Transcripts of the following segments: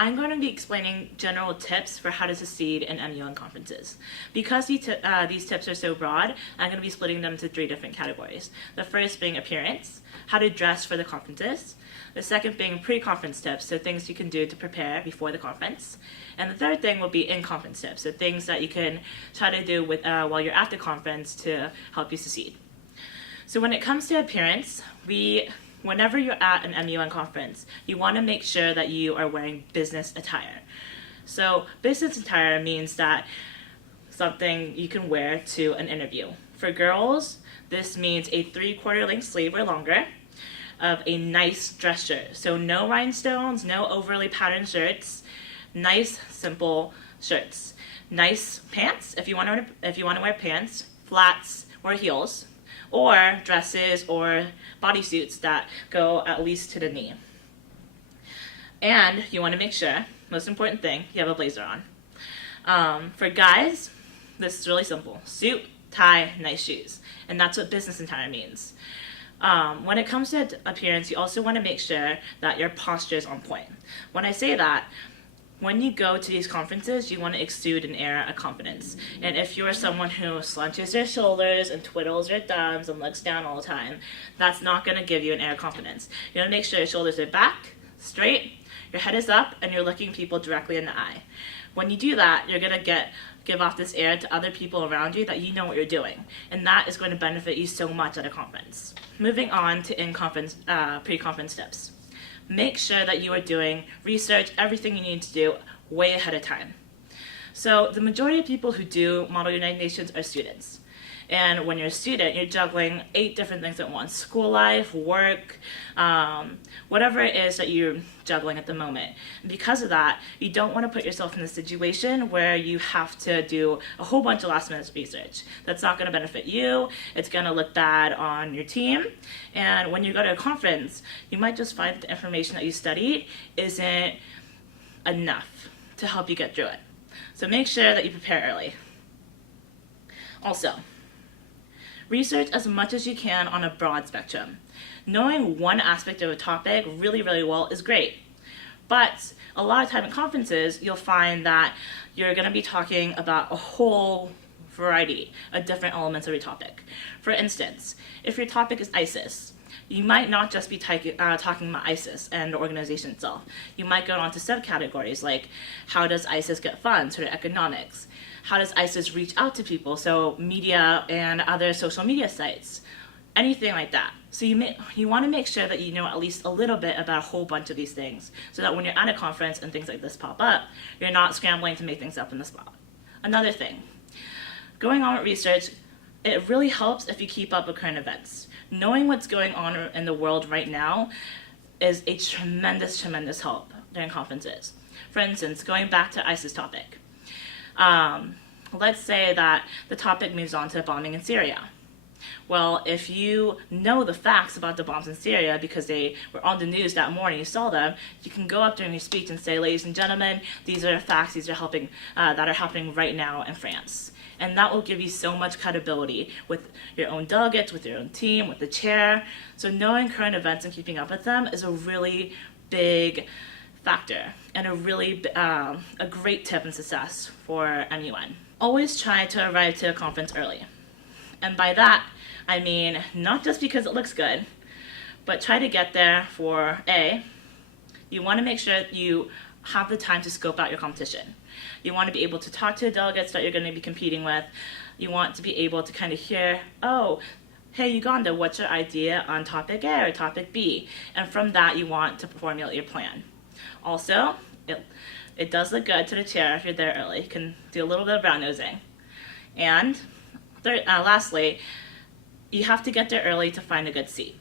I'm going to be explaining general tips for how to succeed in MUN conferences. Because these tips are so broad, I'm going to be splitting them into 3 different categories. The first being appearance, how to dress for the conferences. The second being pre-conference tips, so things you can do to prepare before the conference. And the third thing will be in-conference tips, so things that you can try to do while you're at the conference to help you succeed. So when it comes to appearance, whenever you're at an MUN conference, you want to make sure that you are wearing business attire. So business attire means that something you can wear to an interview. For girls, this means a 3/4 length sleeve or longer of a nice dress shirt. So no rhinestones, no overly patterned shirts, nice simple shirts. Nice pants if you want to wear pants, flats or heels, or dresses or bodysuits that go at least to the knee. And you want to make sure, most important thing, you have a blazer on. For guys, this is really simple. Suit, tie, nice shoes. And that's what business attire means. When it comes to appearance, you also want to make sure that your posture is on point. When I say that, when you go to these conferences, you want to exude an air of confidence. And if you're someone who slouches their shoulders and twiddles their thumbs and looks down all the time, that's not going to give you an air of confidence. You want to make sure your shoulders are back, straight, your head is up, and you're looking people directly in the eye. When you do that, you're going to give off this air to other people around you that you know what you're doing. And that is going to benefit you so much at a conference. Moving on to in-conference, pre-conference tips. Make sure that you are doing research, everything you need to do way ahead of time. So the majority of people who do Model United Nations are students. And when you're a student, you're juggling 8 different things at once. School life, work, whatever it is that you're juggling at the moment. And because of that, you don't want to put yourself in a situation where you have to do a whole bunch of last-minute research. That's not going to benefit you. It's going to look bad on your team. And when you go to a conference, you might just find that the information that you studied isn't enough to help you get through it. So make sure that you prepare early. Also, research as much as you can on a broad spectrum. Knowing one aspect of a topic really, really well is great. But a lot of time at conferences, you'll find that you're going to be talking about a whole variety of different elements of your topic. For instance, if your topic is ISIS, you might not just be talking about ISIS and the organization itself. You might go on to subcategories like, how does ISIS get funds, sort of economics? How does ISIS reach out to people? So media and other social media sites, anything like that. So you want to make sure that you know at least a little bit about a whole bunch of these things so that when you're at a conference and things like this pop up, you're not scrambling to make things up in the spot. Another thing, going on with research, it really helps if you keep up with current events. Knowing what's going on in the world right now is a tremendous, tremendous help during conferences. For instance, going back to ISIS topic. Let's say that the topic moves on to bombing in Syria. Well, if you know the facts about the bombs in Syria because they were on the news that morning, you saw them, you can go up during your speech and say, ladies and gentlemen, these are the facts, these are that are happening right now in France. And that will give you so much credibility with your own delegates, with your own team, with the chair. So knowing current events and keeping up with them is a really big factor and a great tip in success for MUN. Always try to arrive to a conference early. And by that, I mean not just because it looks good, but try to get there for you want to make sure you have the time to scope out your competition. You want to be able to talk to the delegates that you're going to be competing with. You want to be able to kind of hear, oh, hey Uganda, what's your idea on topic A or topic B? And from that, you want to formulate your plan. Also, it does look good to the chair if you're there early. You can do a little bit of brown nosing. And lastly, you have to get there early to find a good seat.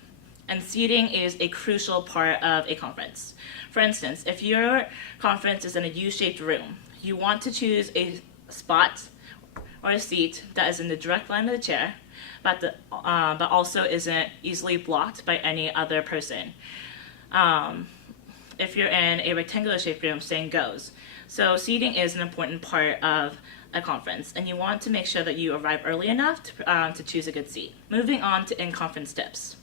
And seating is a crucial part of a conference. For instance, if your conference is in a U-shaped room, you want to choose a spot or a seat that is in the direct line of the chair, but also isn't easily blocked by any other person. If you're in a rectangular shaped room, same goes. So seating is an important part of a conference, and you want to make sure that you arrive early enough to choose a good seat. Moving on to in-conference tips.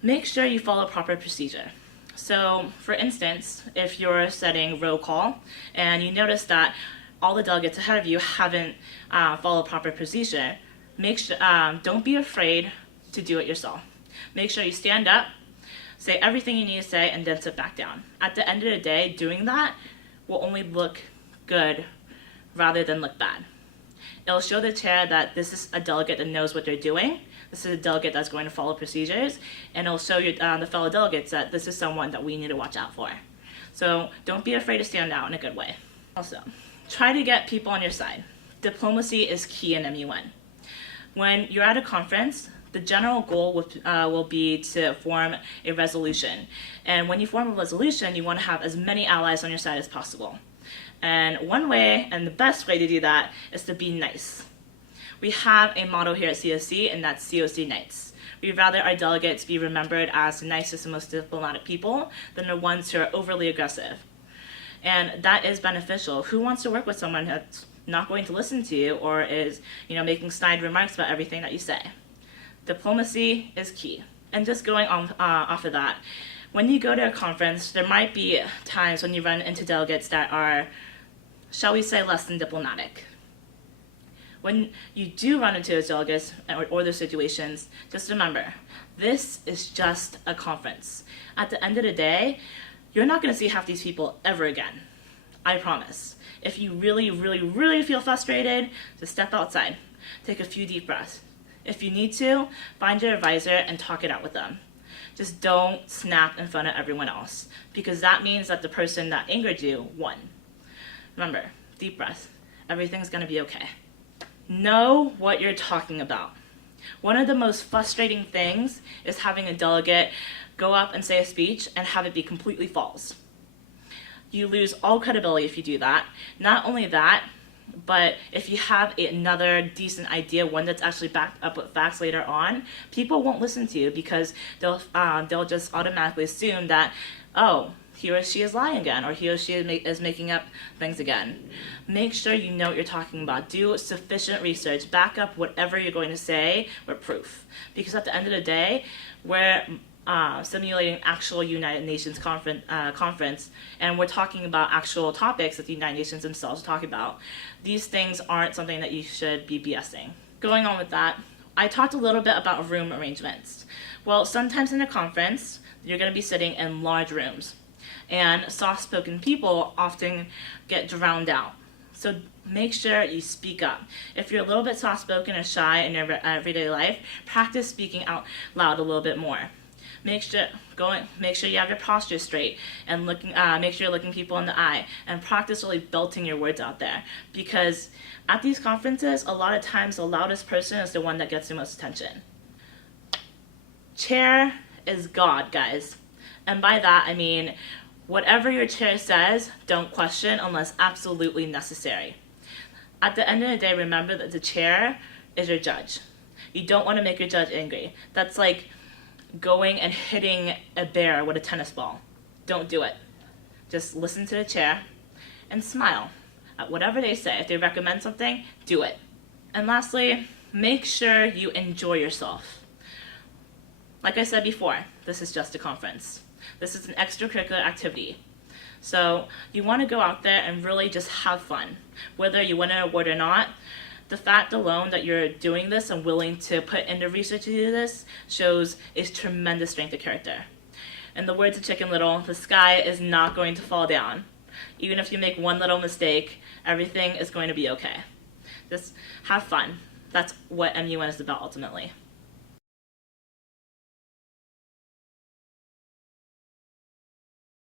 Make sure you follow proper procedure. So, for instance, if you're setting roll call and you notice that all the delegates ahead of you haven't followed proper procedure, don't be afraid to do it yourself. Make sure you stand up, say everything you need to say, and then sit back down. At the end of the day, doing that will only look good rather than look bad. It'll show the chair that this is a delegate that knows what they're doing. This is a delegate that's going to follow procedures, and it'll show the fellow delegates that this is someone that we need to watch out for. So don't be afraid to stand out in a good way. Also, try to get people on your side. Diplomacy is key in MUN. When you're at a conference, the general goal will be to form a resolution. And when you form a resolution, you want to have as many allies on your side as possible. And one way, and the best way to do that, is to be nice. We have a motto here at COC, and that's COC Nice. We'd rather our delegates be remembered as the nicest and most diplomatic people than the ones who are overly aggressive. And that is beneficial. Who wants to work with someone that's not going to listen to you or is, making snide remarks about everything that you say? Diplomacy is key. And just going on off of that, when you go to a conference, there might be times when you run into delegates that are, shall we say, less than diplomatic. When you do run into those delegates or those situations, just remember, this is just a conference. At the end of the day, you're not going to see half these people ever again. I promise. If you really, really, really feel frustrated, just step outside. Take a few deep breaths. If you need to, find your advisor and talk it out with them. Just don't snap in front of everyone else, because that means that the person that angered you won. Remember, deep breath. Everything's going to be okay. Know what you're talking about. One of the most frustrating things is having a delegate go up and say a speech and have it be completely false. You lose all credibility if you do that. Not only that, but if you have another decent idea, one that's actually backed up with facts later on, people won't listen to you because they'll just automatically assume that, oh, he or she is lying again, or he or she is making up things again. Make sure you know what you're talking about. Do sufficient research. Back up whatever you're going to say with proof. Because at the end of the day, we're simulating actual United Nations conference, and we're talking about actual topics that the United Nations themselves talk about. These things aren't something that you should be BSing. Going on with that, I talked a little bit about room arrangements. Well, sometimes in a conference, you're going to be sitting in large rooms, and soft-spoken people often get drowned out. So make sure you speak up. If you're a little bit soft-spoken or shy in your everyday life, practice speaking out loud a little bit more. Make sure you have your posture straight and make sure you're looking people in the eye, and practice really belting your words out there, because at these conferences, a lot of times the loudest person is the one that gets the most attention. Chair is God, guys. And by that, I mean, whatever your chair says, don't question unless absolutely necessary. At the end of the day, remember that the chair is your judge. You don't want to make your judge angry. That's like going and hitting a bear with a tennis ball. Don't do it. Just listen to the chair and smile at whatever they say. If they recommend something, do it. And lastly, make sure you enjoy yourself. Like I said before, this is just a conference. This is an extracurricular activity. So you want to go out there and really just have fun. Whether you win an award or not, the fact alone that you're doing this and willing to put in the research to do this shows a tremendous strength of character. In the words of Chicken Little, the sky is not going to fall down. Even if you make one little mistake, everything is going to be okay. Just have fun. That's what MUN is about ultimately.